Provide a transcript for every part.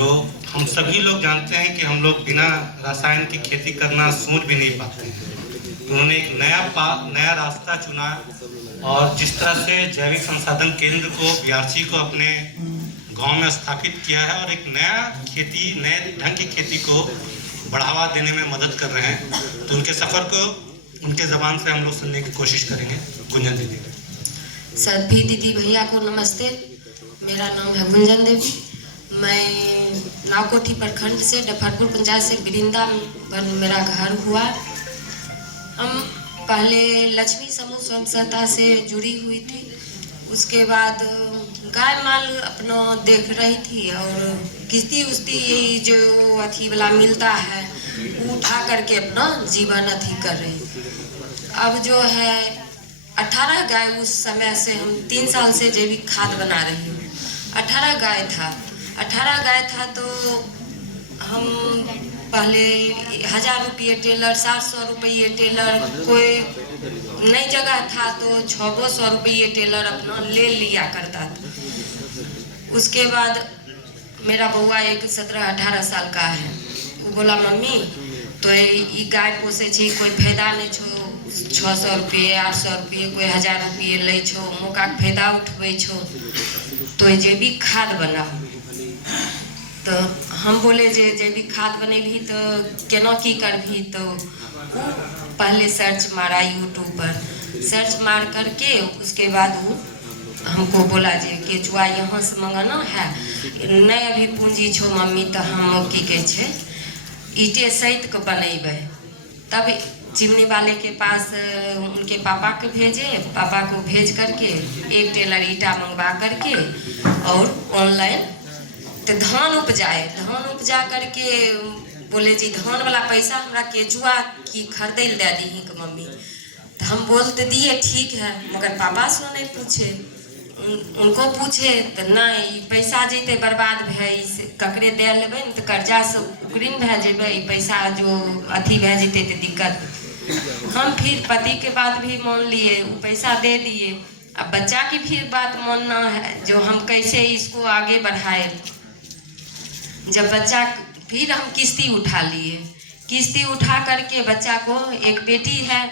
जो हम सभी लोग जानते हैं कि हम लोग बिना रसायन की खेती करना सोच भी नहीं पाते हैं। तो उन्होंने एक नया रास्ता चुना और जिस तरह से जैविक संसाधन केंद्र को बीआरसी को अपने गांव में स्थापित किया है और एक नए ढंग की खेती को बढ़ावा देने में मदद कर रहे हैं, तो उनके सफ़र को उनके ज़बान से हम लोग सुनने की कोशिश करेंगे। गुंजन दीदी। सभी दीदी भैया को नमस्ते। मेरा नाम है गुंजन देवी। मैं नावकोठी प्रखंड से डफरपुर पंचायत से वृंदावन मेरा घर हुआ। हम पहले लक्ष्मी समूह स्वयं सहायता से जुड़ी हुई थी। उसके बाद गाय माल अपना देख रही थी और किस्ती उस्ती यही जो अथी वाला मिलता है वो उठा करके अपना जीवन अथी कर रही। अब जो है 18 गाय, उस समय से हम 3 साल से जैविक खाद बना रही हूँ। 18 गाय था तो हम पहले 1000 रुपये टेलर, 700 रुपये टेलर, कोई नई जगह था तो 600 रुपये टेलर अपना ले लिया करता था। उसके बाद मेरा बउआ एक 17-18 साल का है। वो बोला मम्मी तो ये गाय पोसे छी, कोई फायदा नहीं छो, 600 रुपये 800 रुपये कोई 1000 रुपये ले छो, मौका के फायदा उठबै छो, तो जैविक खाद बनाओ। तो हम बोले जे जैविक खाद बनेबी तो केना की करबी। तो पहले सर्च मारा यूट्यूब पर, सर्च मार करके उसके बाद वो हमको बोला जे केचुआ यहाँ से मंगाना है, नहीं अभी पूंजी छो मम्मी, तो हम की कहे छे ईटे सहित के बनेबे। तब चिमनी वाले के पास उनके पापा को भेजे, पापा को भेज करके एक टेलर ईटा मंगवा करके और ऑनलाइन तो धान उपजा करके बोले जी धान वाला पैसा हमरा केचुआ की खरीदे दे दी कि मम्मी। तो हम बोलते दिए ठीक है, मगर पापा से नहीं पूछे, उनको पूछे तो नहीं पैसा जैते बर्बाद भे, ककरे दे लेबै तो कर्जा से उकरीन भे जेबै, पैसा जो अथी भे जेते तो दिक्कत। हम फिर पति के बात भी मान लिए, वो पैसा दे दिए। अब बच्चा की फिर बात मानना है, जो हम कैसे इसको आगे बढ़ाए। जब बच्चा फिर हम किस्ती उठा लिए, किस्ती उठा करके बच्चा को, एक बेटी है,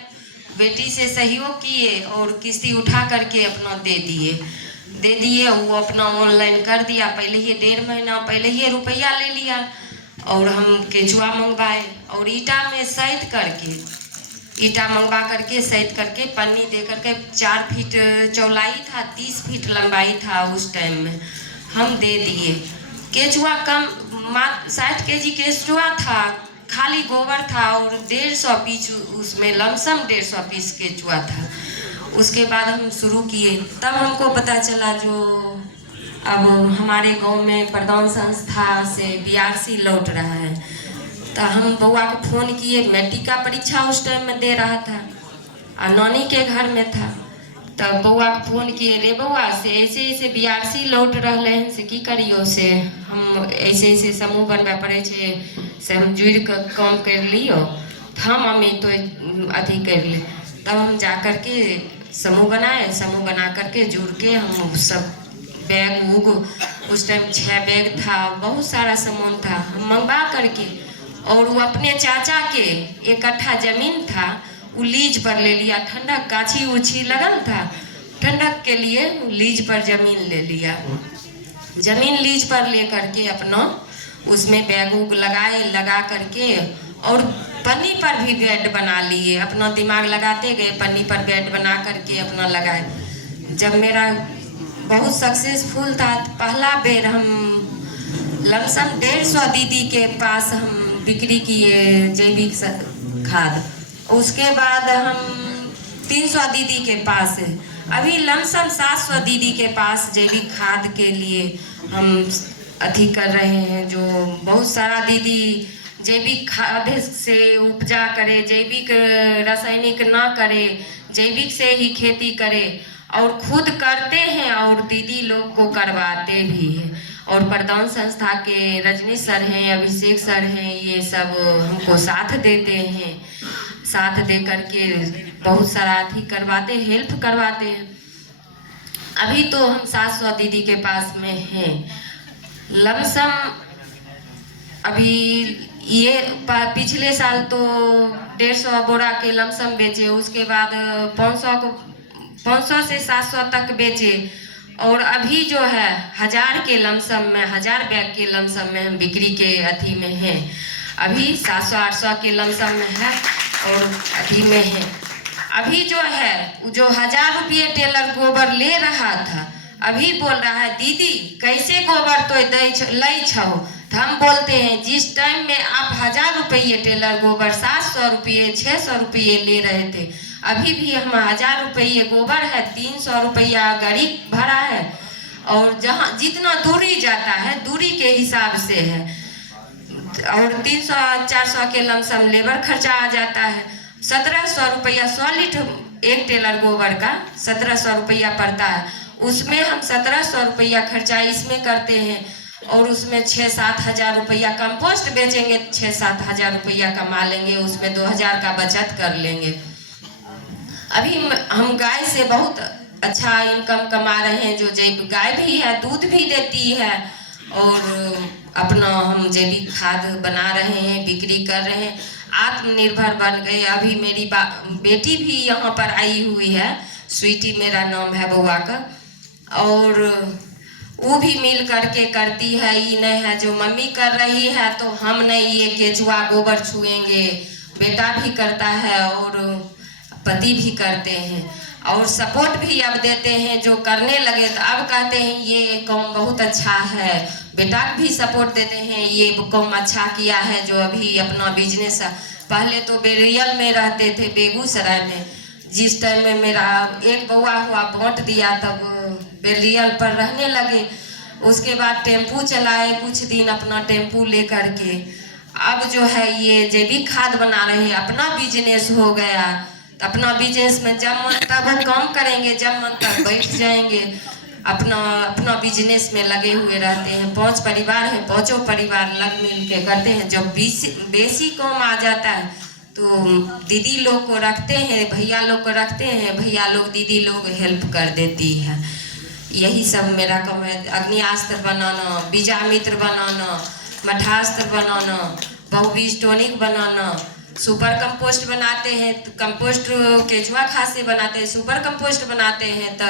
बेटी से सहयोग किए और किस्ती उठा करके अपना दे दिए। वो अपना ऑनलाइन कर दिया। पहले ही 1.5 महीना पहले ही रुपया ले लिया और हम केचुआ मंगवाए और ईटा में सैत करके, ईटा मंगवा करके सैत करके पन्नी दे करके 4 फीट चौड़ाई था, 30 फीट लंबाई था। उस टाइम में हम दे दिए। केचुआ कम 60 केजी केचुआ था, खाली गोबर था और 150 पीस उसमें लमसम 150 पीस केचुआ था। उसके बाद हम शुरू किए, तब हमको पता चला जो अब हमारे गांव में प्रदान संस्था से बीआरसी लौट रहा है। तो हम बउआ को फ़ोन किए, मैट्रिक का परीक्षा उस टाइम में दे रहा था और नानी के घर में था। तब बउआ को फ़ोन किए, रे बउआ से ऐसे बीआरसी लौट रहे हैं से की करियो, से हम ऐसे समूह बनबे पड़े छे, से हम जुड़ के काम कर लियो। हम मम्मी तो अथी कर ले। तब हम जा कर के समूह बनाए, समूह बना करके जुड़ के हम सब बैग उग, उस टाइम 6 बैग था, बहुत सारा सामान था, हम मंगवा करके और वो अपने चाचा के 1 कट्ठा जमीन था, वो लीज पर ले लिया। ठंडक गाछी उछी लगल था, ठंडक के लिए लीज पर जमीन ले लिया। जमीन लीज पर ले करके अपना उसमें बैग उग लगा करके और पन्नी पर भी बेड बना लिए। अपना दिमाग लगाते गए, पन्नी पर बेड बना करके अपना लगाए। जब मेरा बहुत सक्सेसफुल था, पहला बेर हम लमसम 150 दीदी के पास हम बिक्री किए जैविक खाद। उसके बाद हम 300 दीदी के पास, अभी लमसम 700 दीदी के पास जैविक खाद के लिए हम अथी कर रहे हैं। जो बहुत सारा दीदी जैविक खाद से उपजा करे, जैविक रासायनिक ना करे, जैविक से ही खेती करे और खुद करते हैं और दीदी लोग को करवाते भी हैं। और प्रदान संस्था के रजनीश सर हैं, अभिषेक सर हैं, ये सब हमको साथ देते हैं। साथ दे करके बहुत सारा अथी करवाते, हेल्प करवाते हैं। अभी तो हम 700 दीदी के पास में हैं। लमसम अभी ये पिछले साल तो 150 बोरा के लमसम बेचे, उसके बाद 500 से 700 तक बेचे, और अभी जो है 1000 के लमसम में, 1000 बैग के लमसम में हम बिक्री के अथी में हैं। अभी 700-800 के लमसम में है और अथी में है। अभी जो है जो 1000 रुपये टेलर गोबर ले रहा था, अभी बोल रहा है दीदी कैसे गोबर तो लई छो। तो हम बोलते हैं जिस टाइम में आप 1000 रुपये टेलर गोबर 700 रुपये 600 रुपये ले रहे थे, अभी भी हम 1000 रुपये गोबर है, 300 रुपया गाड़ी भरा है, और जहाँ जितना दूरी जाता है दूरी के हिसाब से है, और 300-400 के लमसम लेबर खर्चा आ जाता है। 1700 रुपया 100 लीटर एक टेलर गोबर का 1700 रुपया पड़ता है। उसमें हम 1700 रुपया खर्चा इसमें करते हैं, और उसमें 6-7 हज़ार रुपया कंपोस्ट बेचेंगे, 6-7 हज़ार रुपया कमा लेंगे, उसमें 2000 का बचत कर लेंगे। अभी हम गाय से बहुत अच्छा इनकम कमा रहे हैं। जो जैविक गाय भी है, दूध भी देती है, और अपना हम जैविक खाद बना रहे हैं, बिक्री कर रहे हैं, आत्मनिर्भर बन गए। अभी मेरी बेटी भी यहाँ पर आई हुई है, स्वीटी मेरा नाम है बउआ का, और वो भी मिल करके करती है। ये नहीं है जो मम्मी कर रही है तो हम नहीं ये केचुआ गोबर छुएंगे, बेटा भी करता है और पति भी करते हैं, और सपोर्ट भी अब देते हैं। जो करने लगे तो अब कहते हैं ये काम बहुत अच्छा है, बेटा भी सपोर्ट देते हैं, ये काम अच्छा किया है। जो अभी अपना बिजनेस, पहले तो बेरियल में रहते थे बेगूसराय में, जिस टाइम में मेरा एक बउआ हुआ वोट दिया तब बेरियल पर रहने लगे। उसके बाद टेम्पू चलाए कुछ दिन, अपना टेम्पू ले करके अब जो है ये जैविक खाद बना रहे हैं, अपना बिजनेस हो गया। अपना बिजनेस में जब मन तब काम करेंगे, जब मन तब बैठ जाएंगे। अपना बिजनेस में लगे हुए रहते हैं। 5 परिवार हैं, 5 परिवार लग मिल के करते हैं। जब बेसी काम आ जाता है तो दीदी लोग को रखते हैं, भैया लोग को रखते हैं, भैया लोग दीदी लोग हेल्प कर देती है। यही सब मेरा काम है। अग्नियास्त्र बनाना, बीजा मित्र बनाना, मठास्त्र बनाना, बहुबीज टॉनिक बनाना, सुपर कंपोस्ट बनाते हैं तो कंपोस्ट केचुआ खाद से बनाते हैं, सुपर कंपोस्ट बनाते हैं तो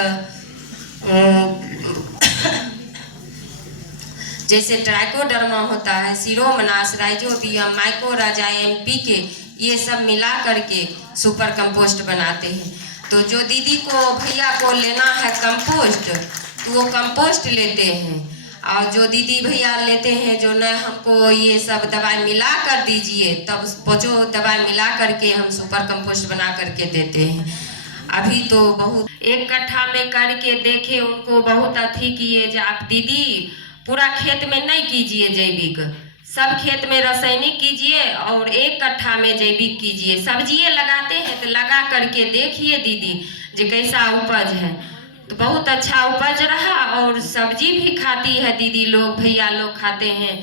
जैसे ट्राइकोडर्मा होता है, सीरोमोनास, राइजोबियम, माइकोराजा, एनपीके, ये सब मिला करके सुपर कंपोस्ट बनाते हैं। तो जो दीदी को भैया को लेना है कंपोस्ट तो वो कंपोस्ट लेते हैं, और जो दीदी भैया लेते हैं जो न हमको ये सब दवाई मिला कर दीजिए, तब 5 दवाई मिला करके हम सुपर कंपोस्ट बना करके देते हैं। अभी तो बहुत 1 कट्ठा में करके देखे, उनको बहुत अथी किए जो आप दीदी पूरा खेत में नहीं कीजिए जैविक, सब खेत में रासायनिक कीजिए और 1 कट्ठा में जैविक कीजिए। सब्जियाँ लगाते हैं तो लगा करके देखिए दीदी जो कैसा उपज है, तो बहुत अच्छा उपज रहा, और सब्जी भी खाती है दीदी लोग, भैया लोग खाते हैं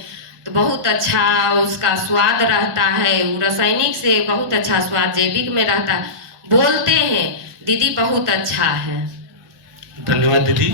तो बहुत अच्छा उसका स्वाद रहता है। रासायनिक से बहुत अच्छा स्वाद जैविक में रहता है। बोलते हैं दीदी बहुत अच्छा है। धन्यवाद दीदी।